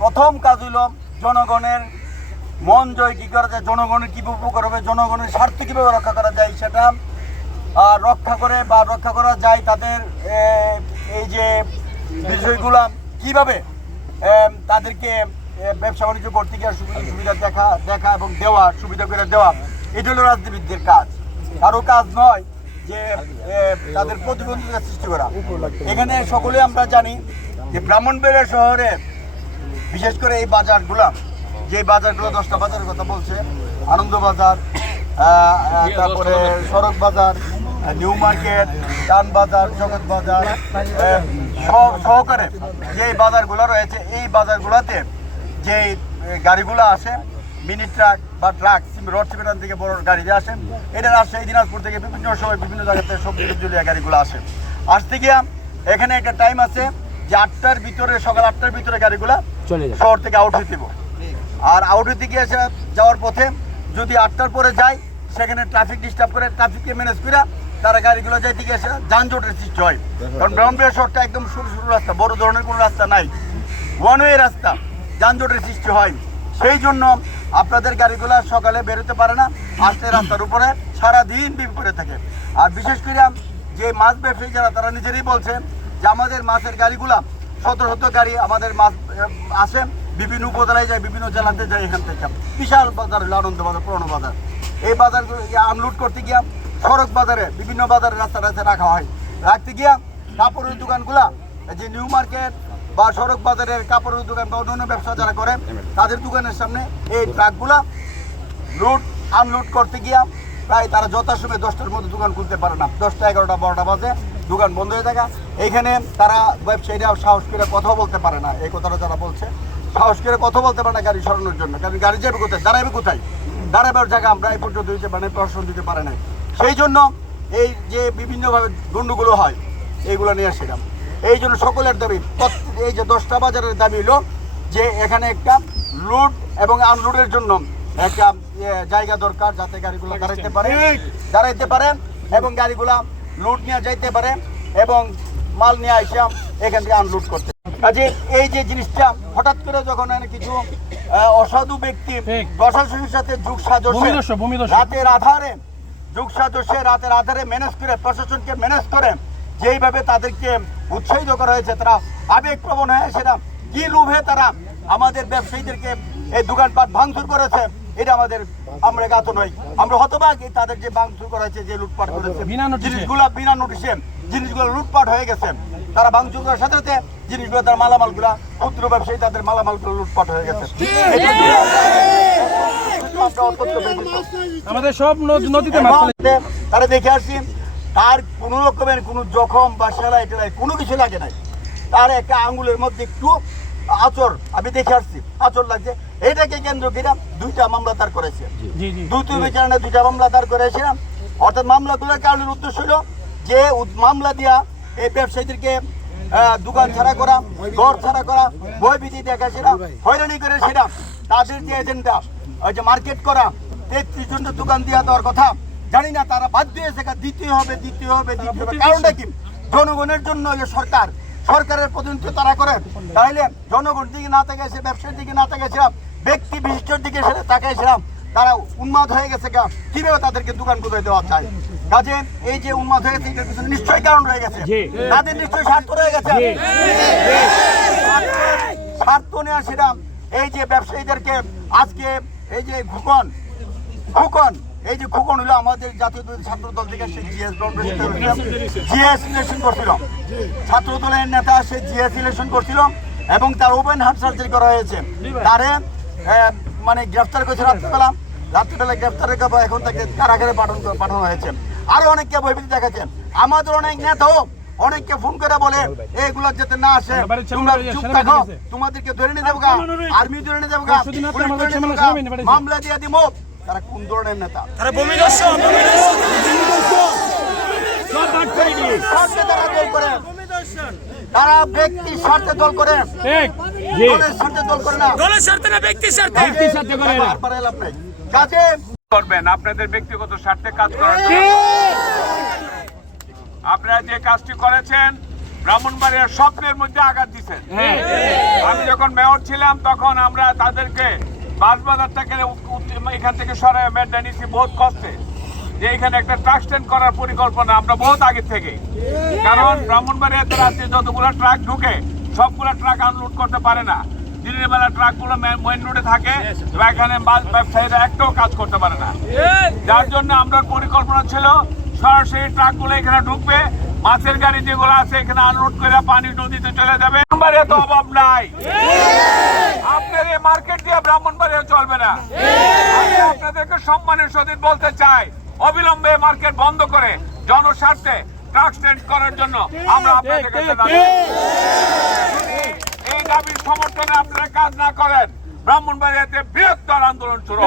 প্রথম কাজ হইল জনগণের মন জয় কী করা যায় জনগণের কীভাবে উপকার হবে, জনগণের স্বার্থ কীভাবে রক্ষা করা যায় সেটা রক্ষা করে বা রক্ষা করা যায় তাদের এই যে বিষয়গুলো কীভাবে তাদেরকে ব্যবসা বাণিজ্য করতে গিয়ে সুবিধা সুবিধা দেখা দেখা এবং দেওয়া, সুবিধা করে দেওয়া, এটা হলো রাজনীতিবিদদের কাজ। কারও কাজ নয় যে তাদের প্রতিবন্ধকতা সৃষ্টি করা। এখানে সকলে আমরা জানি যে ব্রাহ্মণবাড়িয়া শহরে বিশেষ করে এই বাজারগুলা, যে বাজারগুলো দশটা বাজারের কথা বলছে আনন্দ বাজার তারপরে সড়ক বাজার, নিউ মার্কেট টান বাজার, জগৎ বাজার সহকারে যে বাজারগুলো রয়েছে, এই বাজারগুলোতে যে গাড়িগুলো আসে, মিনি ট্রাক বা ট্রাক রড সিমেন্টান থেকে বড় গাড়ি গাড়িতে আসে, এটা রাজশাহী, দিনাজপুর থেকে বিভিন্ন সময় বিভিন্ন জায়গাতে সবজি জুলিয়া গাড়িগুলো আসে। আসতে গিয়া এখানে একটা টাইম আছে যে আটটার ভিতরে, সকাল আটটার ভিতরে গাড়িগুলা শহর থেকে আউট হইতে হবে। আর আউট হইতে গিয়ে যাওয়ার পথে যদি আটটার পরে যায়, সেখানে ট্রাফিক ডিস্টার্ব করে ট্রাফিককে ম্যানেজ করে তারা গাড়িগুলো যাইতে গিয়ে যানজটের সৃষ্টি হয়। কারণ ব্রাহ্মণবাড়িয়া শহরটা একদম সরু সরু রাস্তা, বড় ধরনের কোনো রাস্তা নাই। ওয়ান ওয়ে রাস্তা, যানজটের সৃষ্টি হয়। সেই জন্য আপনাদের গাড়িগুলো সকালে বেরোতে পারে না আসতে রাস্তার উপরে সারাদিন বিপ করে থাকে। আর বিশেষ করে যে মাছ ব্যবসায়ী যারা তারা নিজেরাই বলছে যে আমাদের মাছের গাড়িগুলা শত শত গাড়ি আমাদের মাছ আসে বিভিন্ন উপজেলায় যায় বিভিন্ন জেলাতে যায় এখান থেকে। বিশাল বাজার হলো আনন্দ বাজার, পুরনো বাজার। এই বাজারগুলো আনলোড করতে গিয়া সড়ক বাজারে বিভিন্ন বাজারে রাস্তা রাস্তায় রাখা হয়। রাখতে গিয়া কাপড়ের দোকানগুলা যে নিউ মার্কেট বা সড়ক বাজারের কাপড়ের দোকান বা অন্যান্য ব্যবসা যারা করে, তাদের দোকানের সামনে এই ট্রাকগুলা লোড আনলোড করতে গিয়া প্রায় তারা যথাসময়ে দশটার মধ্যে দোকান খুলতে পারে না। দশটা এগারোটা, বারোটা বাজে। দোকান বন্ধ হয়ে থাকা। এইখানে তারা ব্যবসায়ীরা সাহস করে কথা বলতে পারে না এই কথাটা যারা বলছে। সাহস করে কথা বলতে পারে না গাড়ি সরানোর জন্য। কারণ গাড়ি যাবে কোথায়? দাঁড়াবে কোথায়? দাঁড়াবার জায়গা আমরা এই পর্যন্ত দিতে পারি নাই, প্রশাসন দিতে পারে নাই। সেই জন্য এই যে বিভিন্নভাবে গণ্ডগুলো হয় এইগুলো নিয়ে আসছিলাম। এই জন্য সকলের দাবি এই যে দশটা বাজারের দাবি হলো যে এখানে একটা লোড এবং আনলোডের জন্য একটা জায়গা দরকার যাতে গাড়িগুলো দাঁড়াইতে পারে দাঁড়াইতে পারে এবং গাড়িগুলা লোড নিয়ে যাইতে পারে এবং মাল নিয়ে আইসা এখান থেকে আনলুট করতে কাজে এই যে জিনিসটা হঠাৎ করে যখন কিছু অসাধু ব্যক্তি প্রশাসনের সাথে যুগ সাজসে। রাতের আধারে যুগ সাজসে রাতের আধারে ম্যানেজ করে প্রশাসনকে ম্যানেজ করে যেইভাবে তাদেরকে উৎসাহিত করা হয়েছে তারা আবেগপ্রবণ হয়ে সেটা কি লোভে তারা আমাদের ব্যবসায়ীদেরকে এই দোকানপাট ভাঙচুর করেছে? এটা আমাদের আমরা গাত নই। আমরা হতবাক তাদের যে ভাঙচুর করা হয়েছে যে লুটপাট করেছে জিনিসগুলো বিনা নোটিশে জিনিসগুলো লুটপাট হয়ে গেছে। তারা ভাঙচুর করার সাথে সাথে জিনিসগুলো তার মালামালগুলা ক্ষুদ্র ব্যবসায়ী তাদের মালামালগুলো লুটপাট হয়ে গেছে। আমাদের সব নদীতে তারা দেখে আসছি তার কোনো রকমের কোনো জখম বা সেলাই টেলাই কোনো কিছু লাগে নাই। তার একটা আঙ্গুলের মধ্যে একটু আচর আমি দেখে আসছি। আচর লাগছে। এটাকে কেন্দ্র করে দুইটা মামলা তার করেছে। দুই বিচারণে দুইটা মামলা দাঁড় করেছিলাম অর্থাৎ মামলাগুলোর কারণের উদ্দেশ্য ছিল যে মামলা দিয়া এই ব্যবসায়ীদেরকে দোকান ছাড়া করা ঘর ছাড়া করা বই বিধি হয়রানি করেছিলাম তাদের যে এজেন্ডা ওই যে মার্কেট করা তেত্রিশ জনের দোকান দিয়া দেওয়ার কথা জানি না তারা বাধ্য হয়েছে দিতে হবে দিতে হবে দিতে হবে। কারণটা কি? জনগণের জন্য সরকার। সরকারের প্রতিনিধিত্ব তারা করে তাহলে জনগণ দিকে না তাকাইছে ব্যবসার দিকে না তাকাইছিলাম ব্যক্তি বিশিষ্টর দিকে সেটা তাকাইছিলাম তারা উন্মাদ হয়ে গেছে কীভাবে তাদেরকে দোকান কোথায় দেওয়া চায় কাজে এই যে উন্মাদ হয়ে গেছে এটার পিছনে নিশ্চয়ই কারণ রয়ে গেছে। তাদের নিশ্চয়ই স্বার্থ রয়ে গেছে। স্বার্থ নেওয়া সেটা এই যে ব্যবসায়ীদেরকে আজকে এই যে খুকন খুকন এই যে খুকন হলো আমাদের জাতীয় ছাত্র দল থেকে সে জিএস জিএস ইলেকশন করছিল ছাত্র দলের নেতা সে জিএস ইলেকশন করছিল এবং তার ওপেন হার্ট সার্জারি করা হয়েছে। তারে মানে গ্রেফতার করেছে রাত্রিবেলা। রাত্রিবেলা গ্রেফতার রেখে এখন তাকে কারাগারে পাঠানো পাঠানো হয়েছে। আরও অনেককে ভয়ভীতি দেখাচ্ছেন। আমাদের অনেক নেতাও অনেককে ফোন করে বলে এইগুলো যাতে না আসে তোমরা চুপ থাকো। তোমাদেরকে ধরে নিয়ে যাব আর্মি ধরে নিয়ে যাব। মামলা দিয়ে দিব। তারা কোন ধরনের নেতা? তারা দল করে তারা ব্যক্তির স্বার্থে দল করে দলের স্বার্থে দল করে না। দলের স্বার্থে না ব্যক্তির স্বার্থে। ব্যক্তির স্বার্থে করে কাজে করবেন আপনাদের ব্যক্তিগত স্বার্থে কাজ করার আপনারা যে কাজটি করেছেন ব্রাহ্মণবাড়িয়ার স্বপ্নের মধ্যে আঘাত দিচ্ছেন হ্যাঁ। আমি যখন মেয়র ছিলাম তখন আমরা তাদেরকে উ- এখান থেকে সরাই মেডটা নিয়েছি বহুত কষ্টে? যে এখানে একটা ট্রাক স্ট্যান্ড করার পরিকল্পনা আমরা বহুত আগে থেকে কারণ ব্রাহ্মণবাড়িয়াতে রাত্রে যতগুলো ট্রাক ঢুকে সবগুলো ট্রাক আনলোড করতে পারে না। দিনের বেলা ট্রাকগুলো মেন রোডে থাকে এখানে বা- ব্যবসায়ীরা একটাও কাজ করতে পারে না। যার জন্য আমরা পরিকল্পনা ছিল সরাসরি ট্রাকগুলো এখানে ঢুকবে মাছের গাড়ি যেগুলো আছে এখানে আনলোড করে পানি নদীতে চলে যাবে। তো অভাব নাই। আপনার এই মার্কেট দিয়ে ব্রাহ্মণবাড়িয়া চলবে না। আমি আপনাদেরকে সম্মানের সহিত বলতে চাই, অবিলম্বে মার্কেট বন্ধ করে জনস্বার্থে ট্রাক স্ট্যান্ড করার জন্য আমরা আপনাদের কাছে এই দাবির সমর্থনে আপনারা কাজ না করেন, ব্রাহ্মণবাড়িয়াতে বৃহত্তর আন্দোলন শুরু